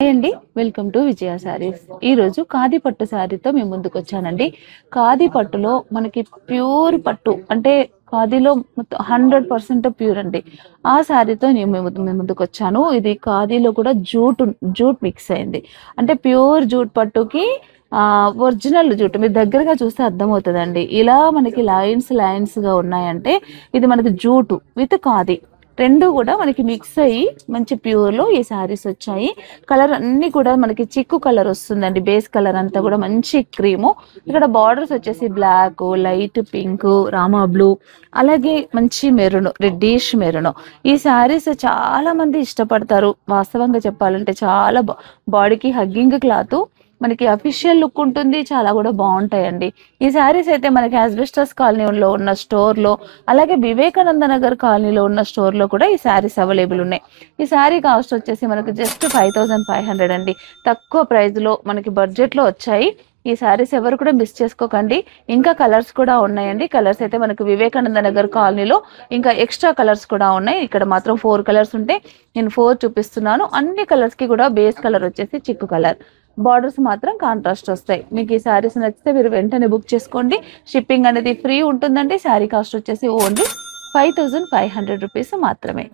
Hi అండి, welcome to విజయ శారీస్. ఈరోజు ఖాదీ పట్టు శారీతో మేము ముందుకు వచ్చానండి. ఖాదీ పట్టులో మనకి ప్యూర్ పట్టు అంటే ఖాదీలో మొత్తం 100% ప్యూర్ అండి. ఆ శారీతో నేను మేము ముందుకు వచ్చాను. ఇది ఖాదీలో కూడా జూట్ మిక్స్ అయింది. అంటే ప్యూర్ జూట్ పట్టుకి ఒరిజినల్ జూట్ మీరు దగ్గరగా చూస్తే అర్థమవుతుందండి. ఇలా మనకి లైన్స్ గా ఉన్నాయంటే ఇది మనకి జూటు విత్ ఖాదీ రెండు కూడా మనకి మిక్స్ అయ్యి మంచి ప్యూర్ లో ఈ శారీస్ వచ్చాయి. కలర్ అన్ని కూడా మనకి చిక్కు కలర్ వస్తుందండి. బేస్ కలర్ అంతా కూడా మంచి క్రీము. ఇక్కడ బార్డర్స్ వచ్చేసి బ్లాక్, లైట్ పింక్, రామా బ్లూ, అలాగే మంచి మెరూన్, రెడ్డిష్ మెరూన్. ఈ శారీస్ చాలా మంది ఇష్టపడతారు. వాస్తవంగా చెప్పాలంటే చాలా బాడీకి హగ్గింగ్ క్లాత్, మనకి అఫీషియల్ లుక్ ఉంటుంది. చాలా కూడా బాగుంటాయండి. ఈ శారీస్ అయితే మనకి ఆస్బెస్టస్ కాలనీలో ఉన్న స్టోర్ లో, అలాగే వివేకానంద నగర్ కాలనీలో ఉన్న స్టోర్ లో కూడా ఈ శారీస్ అవైలబుల్ ఉన్నాయి. ఈ శారీ కాస్ట్ వచ్చేసి మనకి జస్ట్ 5500 అండి. తక్కువ ప్రైస్ లో మనకి బడ్జెట్ లో వచ్చాయి. ఈ శారీస్ ఎవరు కూడా మిస్ చేసుకోకండి. ఇంకా కలర్స్ కూడా ఉన్నాయండి. కలర్స్ అయితే మనకు వివేకానంద నగర్ కాలనీలో ఇంకా ఎక్స్ట్రా కలర్స్ కూడా ఉన్నాయి. ఇక్కడ మాత్రం 4 కలర్స్ ఉంటాయి. నేను 4 చూపిస్తున్నాను. అన్ని కలర్స్ కి కూడా బేస్ కలర్ వచ్చేసి చిక్కు కలర్, బార్డర్స్ మాత్రం కాంట్రాస్ట్ వస్తాయి. మీకు ఈ శారీస్ నచ్చితే మీరు వెంటనే బుక్ చేసుకోండి. షిప్పింగ్ అనేది ఫ్రీ ఉంటుందండి. శారీ కాస్ట్ వచ్చేసి ఓన్లీ 5500 రూపీస్ మాత్రమే.